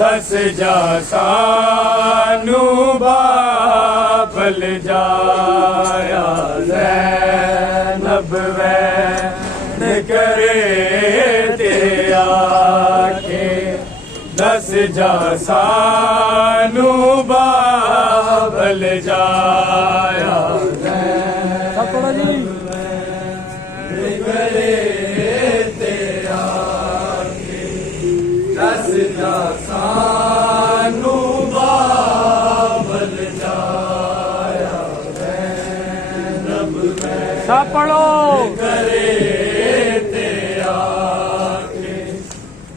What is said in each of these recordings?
दस जा सानू बाबल जाया ज़ैनब वैन करे ते आखे दस जा सानू बाबल जाया ज़ैनब वैन करे ते आखे दस जा सानू बाबल जाया ज़ैनब वैन करे ते आखे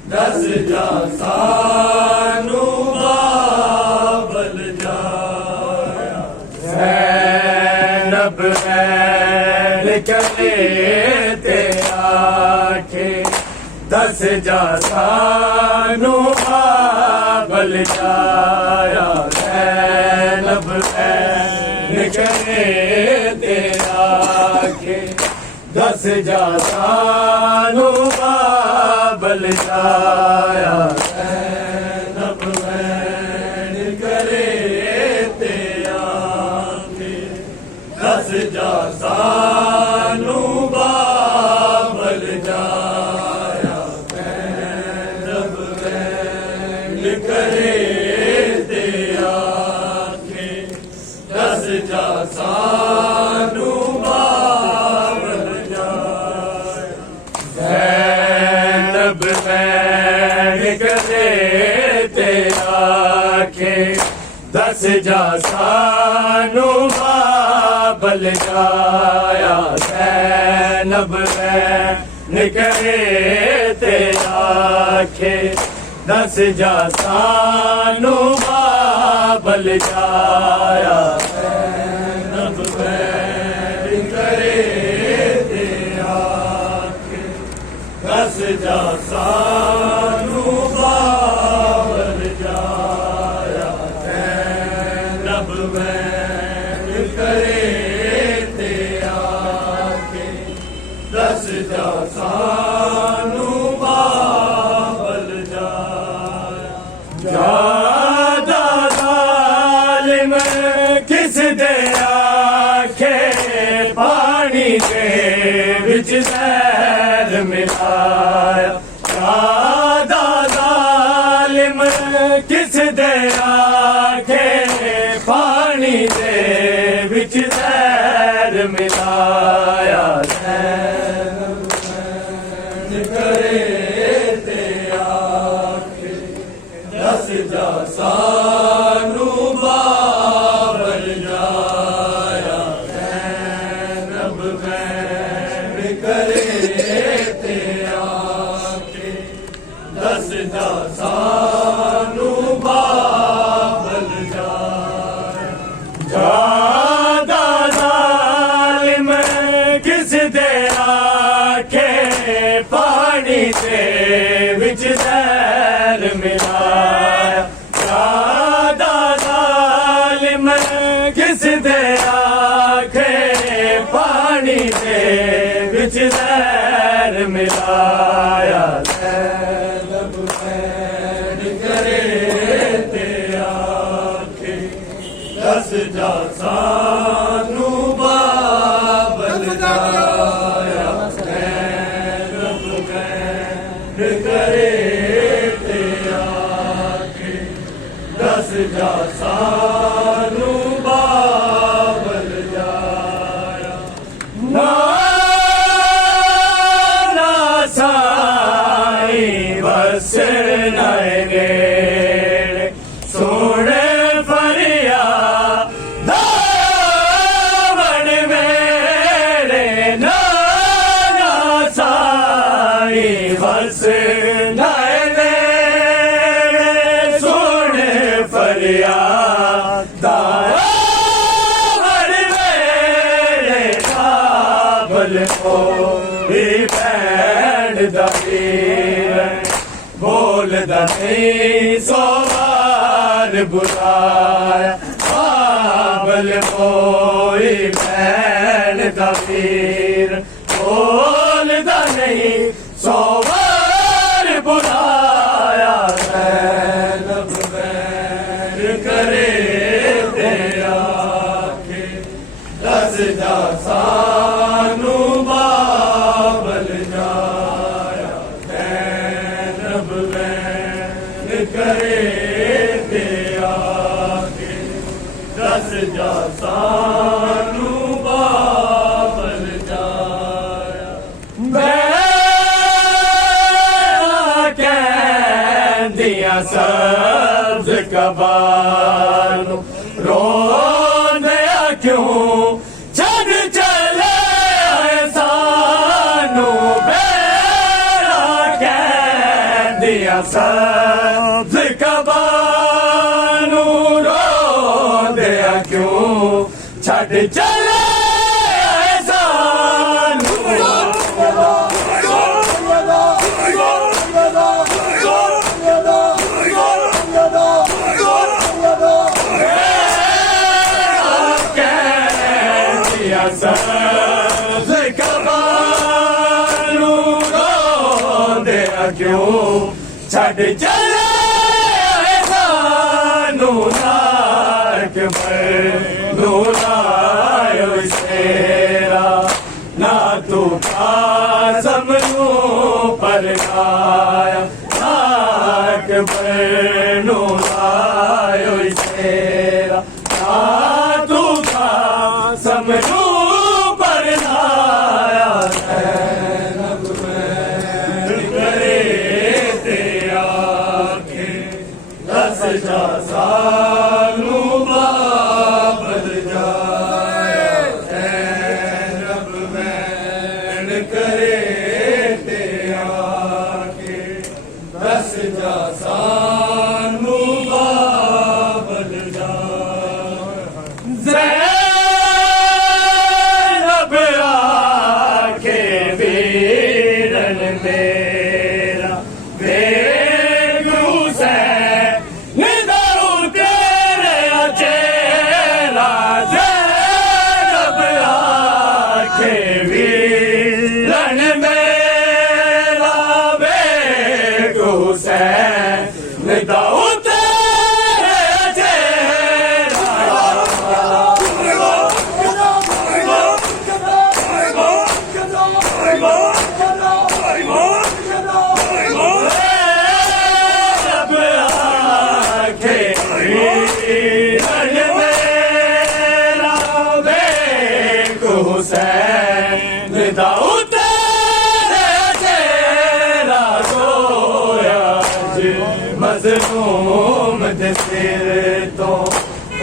दस जा सानू बाबल जाया ज़ैनब वैन करे ते आखे दस जा सानू बाबल जाया ज़ैनब वैन करे ते आखे दस जा सानू बाबल जाया ज़ैनब वैन करे ते आखे दस जा सानू बाबल जाया ज़ैनब वैन करे ते आखे दस जा सानू बाबल जाया ज़ैनब वैन करे ते आखे दस जा सानू बाबल जाया ज़ैनब वैन करे ते आखे दस जा सानू बाबल जाया ज़ैनब वैन करे ते आखे दस जा सानू बाबल जाया ज़ैनब वैन करे ते आखे दस जा सानू बाबल जाया ज़्यादा ज़ालिम किस दे आखे पानी दे विच ज़हर मिलाया ज़्यादा ज़ालिम किस दे आखे पानी दे विच ज़हर मिलाया ज़ैनब वैन करे ते आखे दस जा सानू बाबल जाया ज़ैनब वैन करे ते आखे दस जा सानू बाबल जाया ज़्यादा ज़ालिम किस दे आखे पानी दे विच ज़हर मिलाया ज़्यादा ज़ालिम किस दे आखे पानी दे विच ज़हर मिलाया ज़ैनब वैन करे ते आखे दस जा सानू बाबल जाया बस नैने सुन फरियाद हर वेले काबल कोई भैन दा वीर बोलदा नहीं सोवार बुलाया काबल कोई भैन दा वीर बोलदा नहीं सोवार बुलाया ज़ैनब बैर करे ते आखे दस जा सानू बाबल जाया ज़ैनब बैर करे ते आखे दस जा सानू बाबल जाया कहंदियां सब्ज़ कबाल रोंदिया क्यों छड़ चले सानू बेड़ा कहंदियां सब्ज़ कबाल रोंदिया क्यों छड़ चले सब्ज़ कबाल रोंदिया क्यों छड़ चले सानू नाक बनू लायो सेरा ना तू काज़म नू परनाया नाक बनू लायो सेरा ना तू काज़म नू परनाया ज़ैनब बैर करे ते आखे दस जा सानू बाबल जाया ज़ैनब बैर करे ते आखे दस जा सानू बाबल जाया मेरा बेगू से निदारू तेरे चेला ज़ैनब आखे वीरन मेरा बेगू से निदारू तेरे चेला हुसैन दाऊद तेरे चेहरा सोया मज़लूम दे सिर तो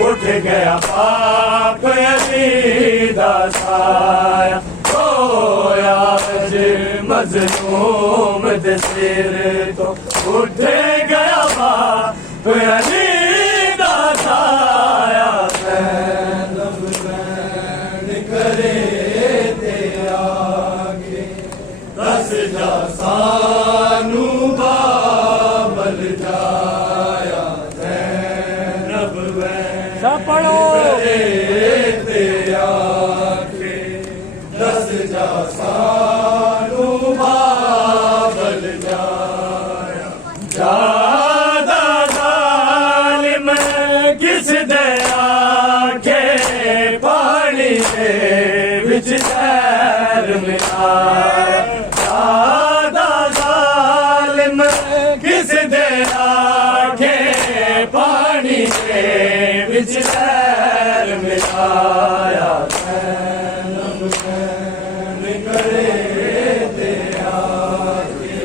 उठ गया पाक अली दा साया सोया मज़लूम दे सिर तो उठ गया पाक अली दा साया करे ते आगे दस जा सानू बाबल जाया ज़ैनब बैर करे ते आगे दस जा सानू बाबल जाया ज़्यादा ज़ालिम किस दे आखे पानी दे विच तैर मिला ज़्यादा ज़ालिम किस दे आखे पानी दे विच तैर मिलाया ज़ैनब बैर करे ते आखे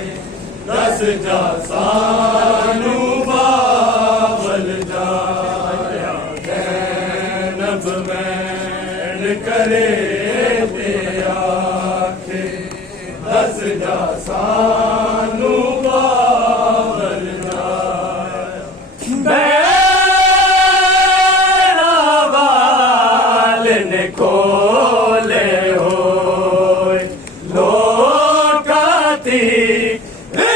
दस जा सानू बाबल जाया ज़ैनब बैर करे ते आखे दस जा सानू बाबल जाया बैरा वाल ने खोले होए लोकाती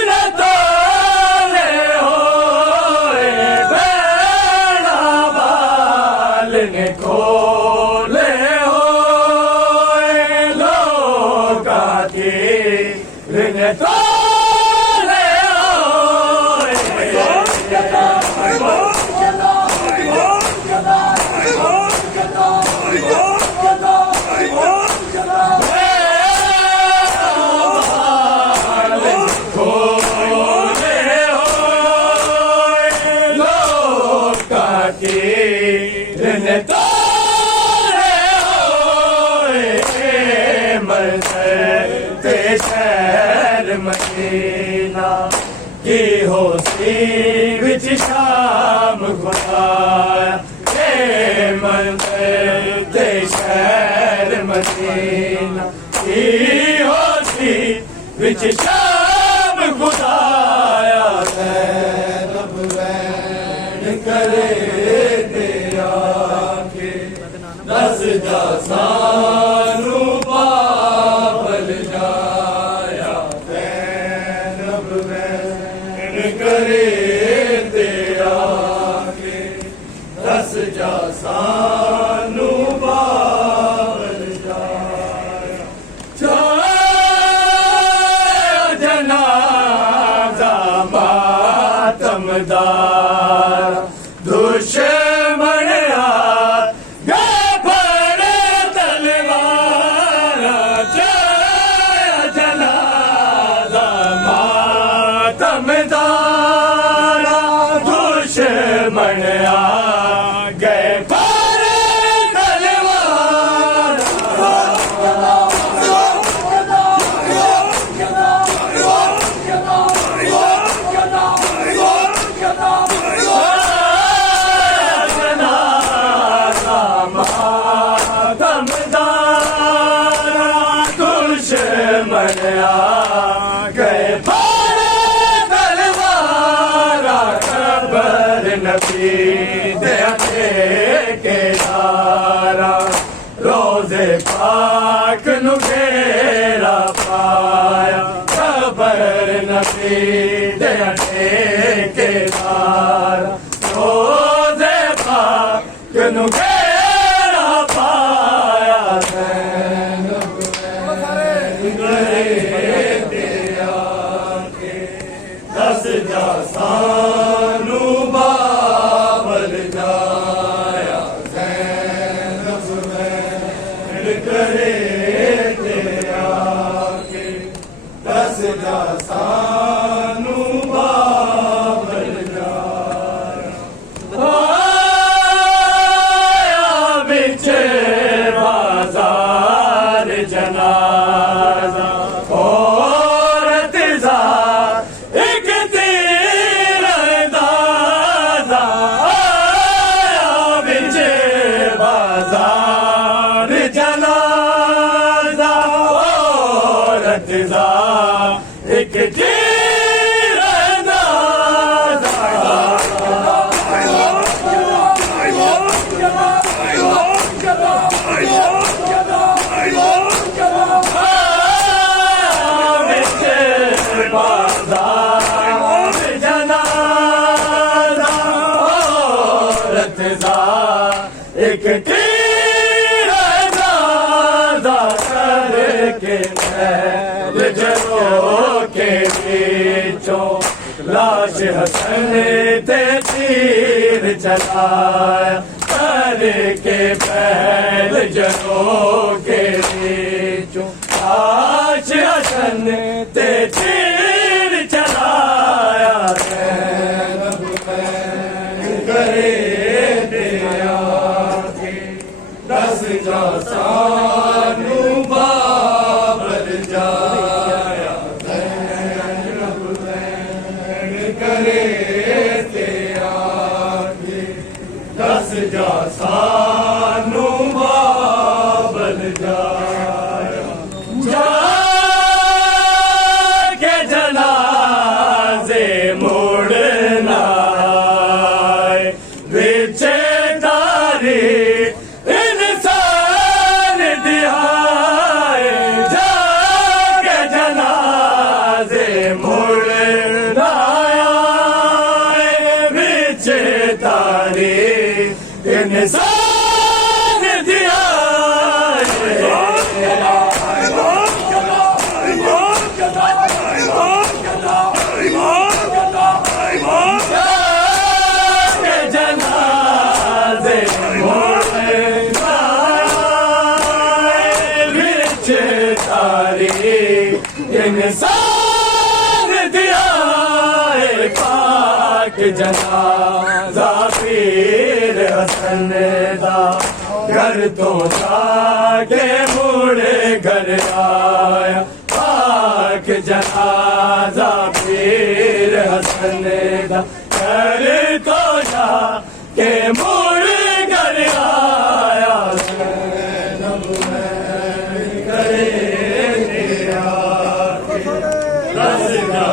रतोले होए बैरा वाल ने खोले होए लोकाती रतोले शहर मदीना की होसी विच शाम खुदाया के मंदिर ते शहर मदीना की होसी विच शाम खुदाया रब वैन करे दिया के दस जा सानू बाबल जाया रब वैन करे दिया के दस जा सानू बाबल जाया जनाजा मातमदार दुश्मन तमदारा दुश्मन आ गए पर तलवार तमदारा दुश्मन आ गए नबी दे के दारा रोजे पाक नु घेरा पाया खबर नबी दे के दारा रोजे पाक नु घेरा पाया दस जा सानू बाबल जाया ज़ैनब वैन करे तेरा के दस जा सानू बाबल जाया आया बिच बाजार जनाजा एक एक के बीचों लाश हसन ते तीर चलाया कर के पहल जनों के बीचों लाश हसन ते तीर चलाया रब वैन करे दिया के दस जा सानू बाबल जाया रब वैन करे दिया के दस जा सानू बाबल जाया इंसान दिया है पाक जनाजा पीर हसन दा घर तो जाके मुड़े घर आया पाक जनाजा पीर हसन दा घर तो जाके मुड़े घर आया करे रसना